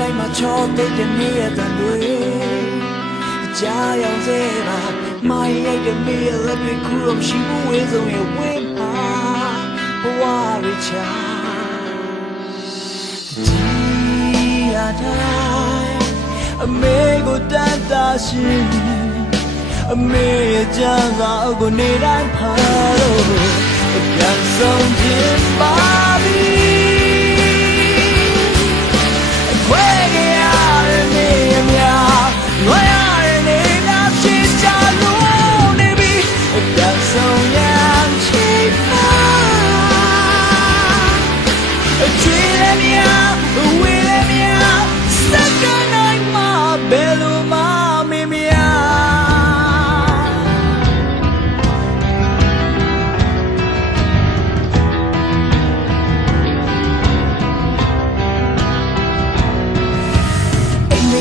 တိုင်းမှာချောသိတဲ့မြေရဲ့တန်တွေကြားရောက်စေပါမိုင်းရိုက်တဲ့မြေရဲ့လက်တွေခုတော့မရှိဘူးဝေးဆုံးရဲ့ဝေးမှာဘဝရချာဒီရတိုင်းအမေကိုတန်တာရှင်အမေရဲ့ကြံသာအကိုနေတိုင်းဖားလို့ပြန်ဆုံးခြင်းပါပြီခွဲကြရတဲ့နေများလွှဲရတဲ့နေများရှိချလို့နေပြီပြန်ဆုံးရချင်ပါချွေးလည်းများဝေးလည်းများစက္ကန့်တိုင်းမှာဘယ်လိုမှမမြင်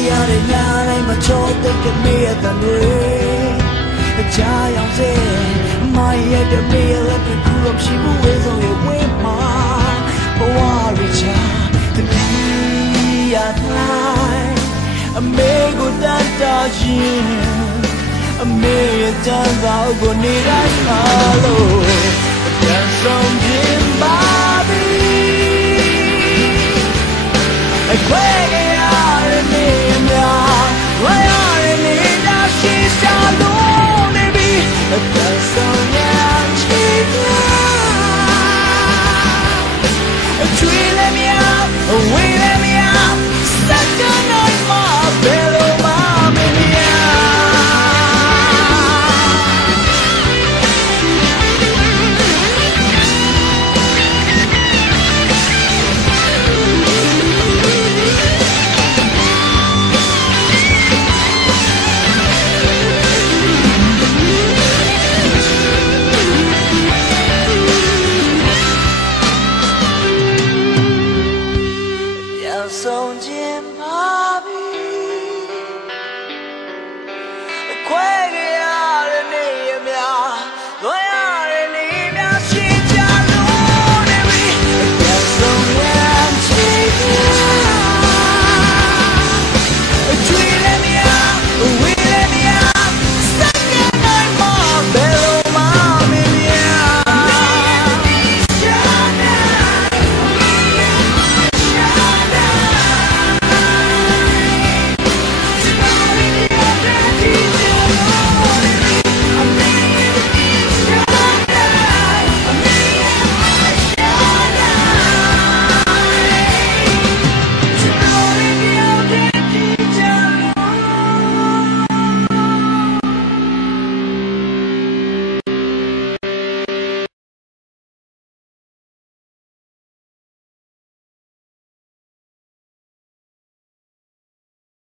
ရတဲ့ညတိုင်းမှာချောသိတဲ့မြေရဲ့တန်တွေကြားရောက်စေမိုင်းရဲ့တမြေရဲ့လက်တွေခုတော့ရှိဘူးဝေးဆုံးရဲ့ဝေးမှာဘဝရချာတပီးရတိုင်းအမေကိုတတ်တာရင်အမေရဲ့ကြံသာကိုနေတိုင်းမှာလို့ပြန်ဆုံးခြင်းပါပြီခွဲ